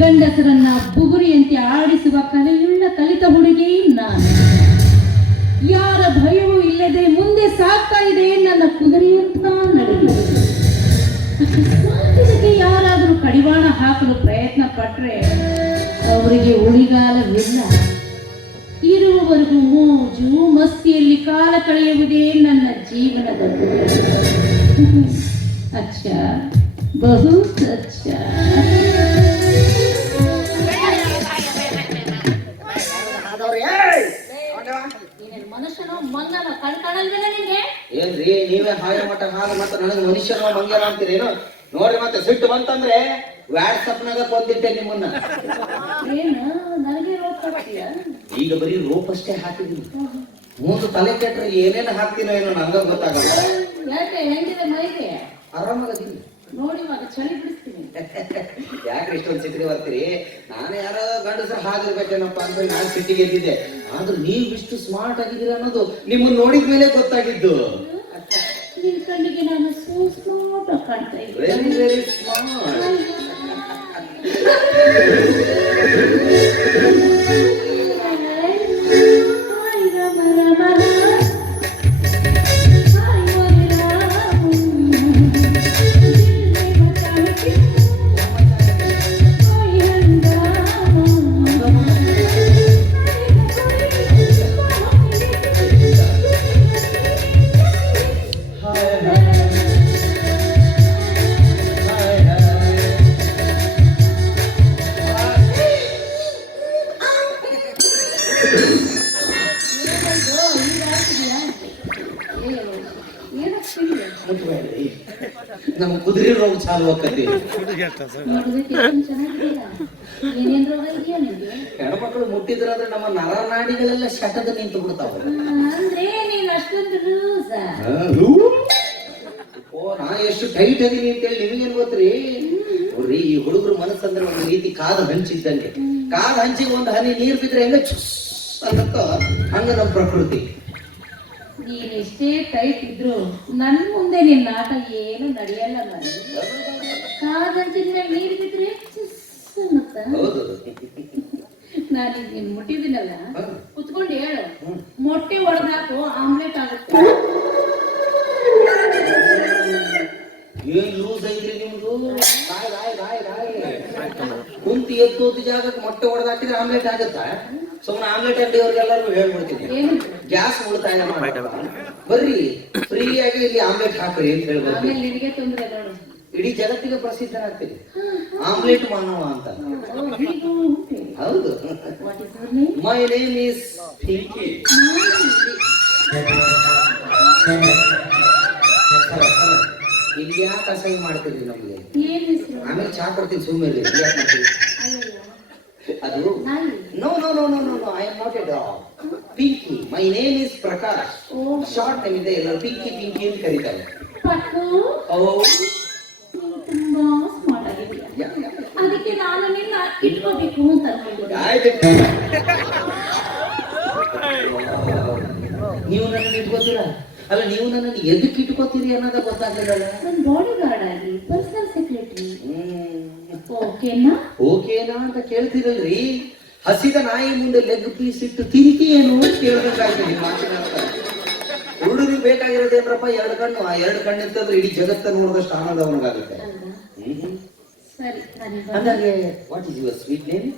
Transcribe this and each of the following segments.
ಗಂಡಸರನ್ನ ಬುಗುರಿಯಂತೆ ಆಡಿಸುವ ಕಲೆಯುಳ್ಳ ಕಲಿತ ಹುಡುಗಿ ನಾನು. ಯಾರ ಭಯವೂ ಇಲ್ಲದೆ ಮುಂದೆ ಸಾಗ್ತಾ ಇದೆ ನನ್ನ ಕುದುರೆಯಂತ ನಡೆಯುವುದು. ಇದಕ್ಕೆ ಯಾರಾದರೂ ಕಡಿವಾಣ ಹಾಕಲು ಪ್ರಯತ್ನ ಪಟ್ರೆ ಅವರಿಗೆ ಉಳಿಗಾಲವಿಲ್ಲ. ಇರುವವರೆಗೂ ಮೋಜು ಮಸ್ತಿಯಲ್ಲಿ ಕಾಲ ಕಳೆಯುವುದೇ ನನ್ನ ಜೀವನದ ಗುರಿ. अच्छा बहुत अच्छा. ಮನುಷ್ಯನೋ ಮಂಗನ ಕಣ್ಕಾಣಲ್ವೇನ ನಿಮಗೆ? ಏನ್ರಿ ನೀವೇ ಹಾಯ ಮಠ ಹಾಗ ಮತ್ತೆ ನನಗೆ ಮನುಷ್ಯನೋ ಮಂಗನ ಅಂತೀರೇನು? ನೋಡ್ರಿ ಮತ್ತೆ ಸಿಟ್ಟು ಬಂತಂದ್ರೆ ವಾಟ್ಸಪ್ನಾಗ ಕೊಂದಿಟ್ಟೆ ನಿಮ್ಮನ್ನ. ಏನು ನನಗೆ ರೋಪ ಹಾಕ್ತೀಯ? ಈಗ ಬರೀ ರೋಪ್ ಅಷ್ಟೇ ಹಾಕಿದೀನಿ. ಮುಂದೆ ತಲೆ ಕೆಟ್ರೆ ಏನೇನು ಹಾಕ್ತೀನೋ ಏನೋ ನಂಗ ಗೊತ್ತಾಗಲ್ಲ. ಯಾಕೆ ಹೆಂಗಿದೆ ಮೈಗೆ? ಆರಾಮಾಗದೀನಿ ನೋಡಿ ಮಗ ಚಳಿ ಬಿಡಿಸ್ತೀನಿ. ಯಾಕ್ರಿ ಇಷ್ಟೊಂದು ಸಿಟ್ಟಿಗೆ ಬರ್ತೀರಿ? ನಾನು ಯಾರೋ ಗಂಡಸರು ಹಾಗಿರ್ಬೇಕೇನಪ್ಪ ಅಂದ್ರೆ ನಾನು ಸಿಟ್ಟಿಗೆ ಎದ್ದಿದ್ದೆ. ಆದ್ರೆ ನೀವು ಇಷ್ಟು ಸ್ಮಾರ್ಟ್ ಆಗಿದ್ದೀರ ಅನ್ನೋದು ನಿಮ್ಮನ್ನ ನೋಡಿದ ಮೇಲೆ ಗೊತ್ತಾಗಿದ್ದು. ನಿನ್ ಕಣ್ಣಿಗೆ ನಾನು ಸೋ ಸ್ಮಾರ್ಟ್ ಆಗಿ ಕಾಣ್ತಾ ಇದ್ದೀನಿ. Very very smart. ನಮ್ಮ ಕುದುರೆ ರೋಗ ಚಾಲು ಆಕತಿ. ಹೆಣ್ಮಕ್ಳು ಮುಟ್ಟಿದ್ರಂದ್ರೆ ನಮ್ಮ ನರನಾಡಿಗಳೆಲ್ಲ ಶಟದ ನಿಂತು ಬಿಡ್ತಾವ. ಓ ನಾ ಎಷ್ಟು ಟೈಟ್ ಅದೀನಿ ಅಂತೇಳಿ ನಿಮಗೇನ್ ಗೊತ್ತ್ರಿ? ನೋಡ್ರಿ ಈ ಹುಡುಗರು ಮನಸ್ಸಂದ್ರೆ ಒಂದು ರೀತಿ ಕಾದ ಹಂಚಿದ್ದಂಗೆ. ಕಾದ ಹಂಚಿಗೆ ಒಂದು ಹನಿ ನೀರ್ ಬಿದ್ರೆ ಹೆಂಗ ಅನ್ನತ್ತ ಹಂಗ ನಮ್ಮ ಪ್ರಕೃತಿ. ನೀನ್ ಎಷ್ಟೇ ಟೈಟ್ ಇದ್ರು ನನ್ ಮುಂದೆ ನಿನ್ನ ಆಟ ಏನು ನಡೆಯಲ್ಲ. ನನಗೆ ಕಾದಂಚಿನ ಮೇಲೆ ನೀರು ಬಿದ್ರೆ ನಾನೀಗ ನೀನ್ ಮುಟ್ಟಿದ್ದೀನಲ್ಲ, ಕುತ್ಕೊಂಡು ಹೇಳು ಮೊಟ್ಟೆ ಹೊಡೆದಾಕು ಆಮ್ಲೆಟ್ ಆಗುತ್ತೆ. ಏನ್ ಲೂಸ್ ಐತ್ರಿ ನಿಮ್ದು? ಕುಂತಿ ಎತ್ತೋದ ಜಾಗಕ್ಕೆ ಮೊಟ್ಟೆ ಹೊಡೆದಾಕಿದ್ರೆ ಆಮ್ಲೆಟ್ ಆಗತ್ತ? ಸುಮ್ಮನೆ ಆಮ್ಲೆಟ್ ಅಂಗಡಿ ಅವ್ರಿಗೆಲ್ಲರಿಗೂ ಹೇಳ್ಬಿಡ್ತೀನಿ, ಗ್ಯಾಸ್ ಉಳಿತಾಯ ಬರ್ರಿ ಫ್ರೀಯಾಗಿ ಇಲ್ಲಿ ಆಮ್ಲೆಟ್ ಹಾಕ್ರಿ ಅಂತ ಹೇಳ್ಬೋದು. ನಿನಗೆ ತೊಂದ್ರೆ ನೋಡು, ಇಡೀ ಜಗತ್ತಿಗೆ ಪ್ರಸಿದ್ಧನಾಗ್ತೀನಿ ಆಮ್ಲೆಟ್ ಮಾನವ ಅಂತ. ಹೌದು, ಮೈ ನೇಮ್ ಈಸ್ ಪಿಂಕಿ. ಇಲ್ಲಿ ಯಾಕೆ ಅಸಹ್ಯ ಮಾಡ್ತೀರಿ ನಮ್ಗೆ? ಆಮೇಲೆ ಚಾ ಕೊಡ್ತೀನಿ ಸುಮ್ಮನೆ. ಅದು no no no no no I am not a dog. Pinky, my name is Prakash. Short name ಇದೆ, ಎಲ್ಲರೂ ಪಿಂಕಿ ಪಿಂಕಿ ಅಂತ ಕರೀತಾರೆ. ತುಂಬಾ ಸ್ಮಾರ್ಟ್ ಆಗಿದೆಯಾ, ಅದಕ್ಕೆ ನಾನು ನಿನ್ನ ಇಟ್ಕೋಬೇಕು ಅಂತ ನೀವು ನನ್ನನ್ನು ಇಟ್ಕೋತೀರಾ? ಅಲ್ಲ, ನೀವು ನನ್ನನ್ನು ಎದಕ್ಕೆ ಇಟ್ಕೋತೀರಿ ಅನ್ನೋದ ಗೊತ್ತಾಗಲಿಲ್ಲ. ನನ್ನ ಬಾಡಿ ಗಾರ್ಡ್ ಆಗಿ ಪರ್ಸನಲ್ ಸೆಕ್ರೆಟರಿ. ಓಕೆನಾ ಓಕೆನಾ ಅಂತ ಕೇಳ್ತಿರಲ್ರಿ. ಹಸಿದ ನಾಯಿ ಮುಂದೆ ಲೆಗ್ ಪೀಸ್ ಇಟ್ಟು ತಿರುಗಿ ಏನು ಅಂತ ಕೇಳ್ಬೇಕಾಗ್ತದೆ. ಹುಡುಗರಿಗೆ ಬೇಕಾಗಿರೋದೇನ್ರಪ್ಪ? ಎರಡು ಕಣ್ಣು. ಆ ಎರಡು ಕಣ್ಣು ಇರ್ತಂದ್ರೆ ಇಡೀ ಜಗತ್ತ ನೋಡಿದಷ್ಟು ಆನಂದ ಅವನಿಗಾಗುತ್ತೆ. ಅಂದಾಗೆ what is your sweet name?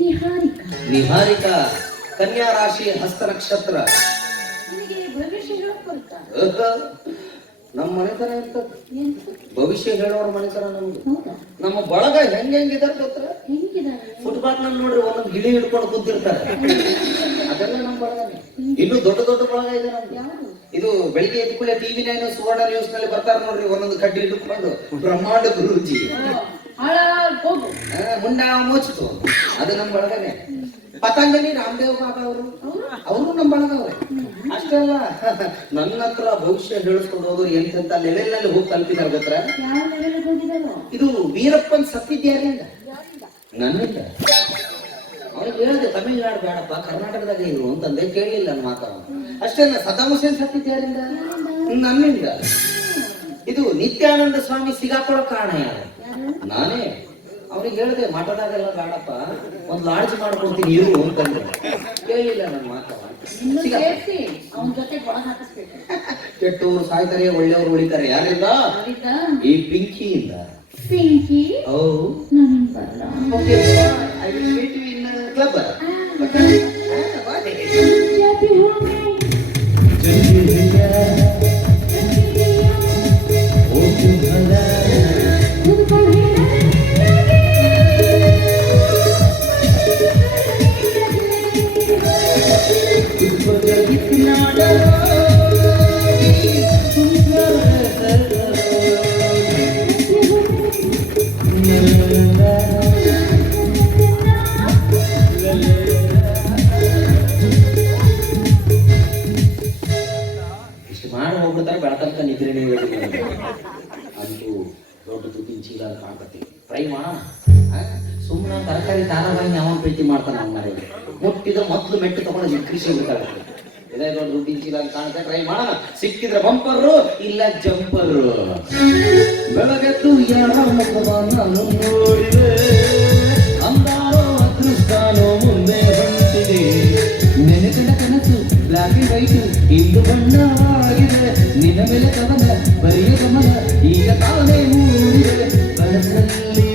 Niharika. Niharika, ಕನ್ಯಾ ರಾಶಿ, ಹಸ್ತ ನಕ್ಷತ್ರ. ನಮ್ಮ ಮನೆತನ ಅಂತ ಭವಿಷ್ಯ ಹೇಳೋರ ಮನೆತನ ನಮ್ದು. ನಮ್ಮ ಬಳಗ ಹೆಂಗಿದಾರೆ ಗೊತ್ತಾ? ಫುಟ್ಪಾತ್ ನಲ್ಲಿ ನೋಡ್ರಿ ಒಂದೊಂದು ಗಿಳಿ ಹಿಡ್ಕೊಂಡು ಕುಂತಿರ್ತಾರೆ, ಅದೆಲ್ಲ ನಮ್ಮ ಬಳಗನೇ. ಇನ್ನು ದೊಡ್ಡ ದೊಡ್ಡ ಬಳಗ ಇದೆ ನಮ್ದು. ಇದು ಬೆಳಿಗ್ಗೆ ಎದ್ದ ಕೂಡಲೇ TV9 ಸುವರ್ಣ ನ್ಯೂಸ್ ನಲ್ಲಿ ಬರ್ತಾರೆ ನೋಡ್ರಿ, ಒಂದೊಂದು ಕಡ್ಡಿ ಹಿಡ್ಕೊಂಡು ಬ್ರಹ್ಮಾಂಡ ಗುರೂಜಿ ಮುಂಡ ಮೋಚಿತು, ಅದು ನಮ್ಮ ಬಳಗನೇ. ಪತಂಜಲಿ ರಾಮದೇವ್ ಬಾಬಾ ಅವರು ನಮ್ಮ ಬಳಗವ್ರೆ. ಅಷ್ಟೇ ಅಲ್ಲ ನನ್ನ ಹತ್ರ ಭವಿಷ್ಯ ಹೇಳಿಸ್ಕೊಂಡು ಹೋಗೋರು ಎಂತೆಂತ ಲೆವೆಲ್ ನಲ್ಲಿ ಹೋಗಿ ತಲುಪಿದಾರೆ ಗೊತ್ತಾ? ಯಾವ ಲೆವೆಲ್ ಹೋಗಿದಾರೋ? ಇದು ವೀರಪ್ಪನ್ ಸತ್ತಿದ್ಯಾರಿಂದ ನನ್ನಿಂದ. ಅವ್ರಿಗೆ ಹೇಳಿದೆ ತಮಿಳ್ನಾಡು ಬೇಡಪ್ಪ ಕರ್ನಾಟಕದಾಗ ಇರು ಅಂತಂದೆ, ಕೇಳಲಿಲ್ಲ ನನ್ನ ಮಾತಾಡ. ಅಷ್ಟೇ ಅಲ್ಲ, ಸದ್ದಾಂ ಹುಸೇನ್ ಸತ್ತಿದ್ಯಾರಿಂದ ನನ್ನಿಂದ. ಇದು ನಿತ್ಯಾನಂದ ಸ್ವಾಮಿ ಸಿಗಾಕೊಳ್ಳೋ ಕಾರಣ ಯಾರು? ನಾನೇ. ಅವ್ರಿಗೆ ಹೇಳಿದೆ ಮಠದಾಗೆಲ್ಲ ಬೇಡಪ್ಪ ಒಂದ್ ಲಾಡ್ಜ್ ಮಾಡ್ಕೊಡ್ತೀನಿ ಇರು ಅಂತಂದ್ರೆ, ಕೇಳಿಲ್ಲ ನನ್ನ ಮಾತಾಡ. ಅವನ ಜೊತೆ ಒಳ ಹಾಕಿಸ್ಬೇಕು. ಕೆಟ್ಟವರು ಸಾಯ್ತಾರೆ, ಒಳ್ಳೆಯವರು ಉಳಿತಾರೆ. ಯಾರಿಂದ? ಈ ಪಿಂಕಿಯಿಂದ. ಪಿಂಕಿ ಓ ನನಗೆ ಬರಲ್ಲ. Okay, I will meet you in club. ಇಷ್ಟು ಮಾಡಿ ಹೋಗ್ಬಿಡ್ತಾರೆ, ಬೆಳತನಕ ನಿದ್ರೆನೇ ಅಂತೂ ದೊಡ್ಡ ದುಡ್ಡಿನ ಚೀಲ ಕಾಣ್ತತಿ. ಟ್ರೈ ಮಾಡೋಣ. ಸುಮ್ಮನೆ ತರಕಾರಿ ಧಾರಾವಾಹಿ ಯಾವನ್ ಪ್ರೀತಿ ಮಾಡ್ತಾನೆ ನಮ್ಮ ಮನೆಗೆ. ಮುಟ್ಟಿದ ಮೊದಲು ಮೆಟ್ಟು ತಗೊಂಡು ಕೃಷಿ ಬಿಡ್ತಾರೆ. ಇದೇ ದೊಡ್ಡ ದುಡ್ಡಿನ ಚೀಲ ಕಾಣುತ್ತೆ, ಟ್ರೈ ಮಾಡೋಣ. ಸಿಕ್ಕಿದ್ರೆ ಬಂಪರು, ಇಲ್ಲ ಜಂಪರು. ಬೆಳಗೆದ್ದು ಯಾರ ಮುಖವನ್ನು ನೋಡಿದೆ, ಅಂದಾರೋ ಅದೃಷ್ಟಾನೋ ಮುಂದೆ ಹೊಂಟಿದೆ. ನೆನೆಗಂಡ ಕನಸು ಬ್ಲಾಕ್ ಅಂಡ್ ವೈಟ್ ಇಂದು ಬಣ್ಣವಾಗಿದೆ. ನಿನ್ನ ಮೇಲೆ ಕವನ ಬರೆಯ ಗಮನ ಈಗ ತಾನೇ ಮೂಡಿದೆ. ಕನಸಲ್ಲಿ